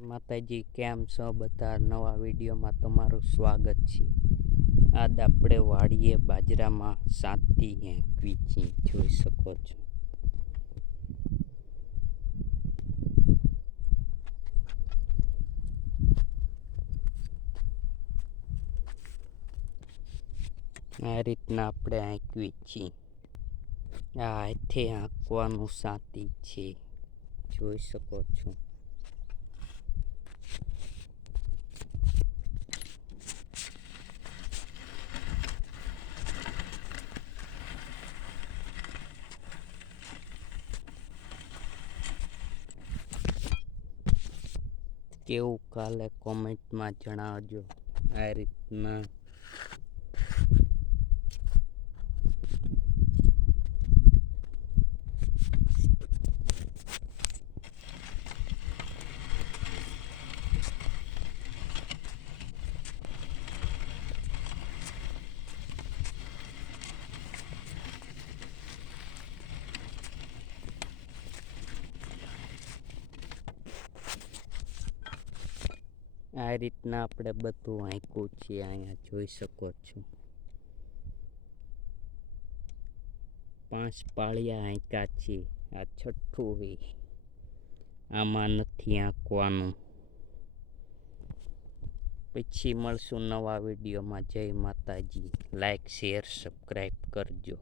માતાજી, કેમ છો? બધા નવા વિડીયોમાં તમારું સ્વાગત છે. આજ આપણે વાડીએ બાજરામાં સાતી હેંકવી છે જોઈ શકો છો. આ રીતના આપણે હાંકવી છીએ આ હાથે આંકવાનું સાતી છે. જોઈ શકો છો. કેવું કાલે કોમેન્ટમાં જણાવજો. આ રીતના આ રીતના આપણે બધું આંક્યું છે અહીંયા જોઈ શકો છો. પાંચ પાળિયા આંકા છે આ છઠ્ઠું વે. આમાં નથી આંકવાનું. પછી મળશું નવા વિડીયોમાં. જય માતાજી. લાઈક, શેર, સબસ્ક્રાઈબ કરજો.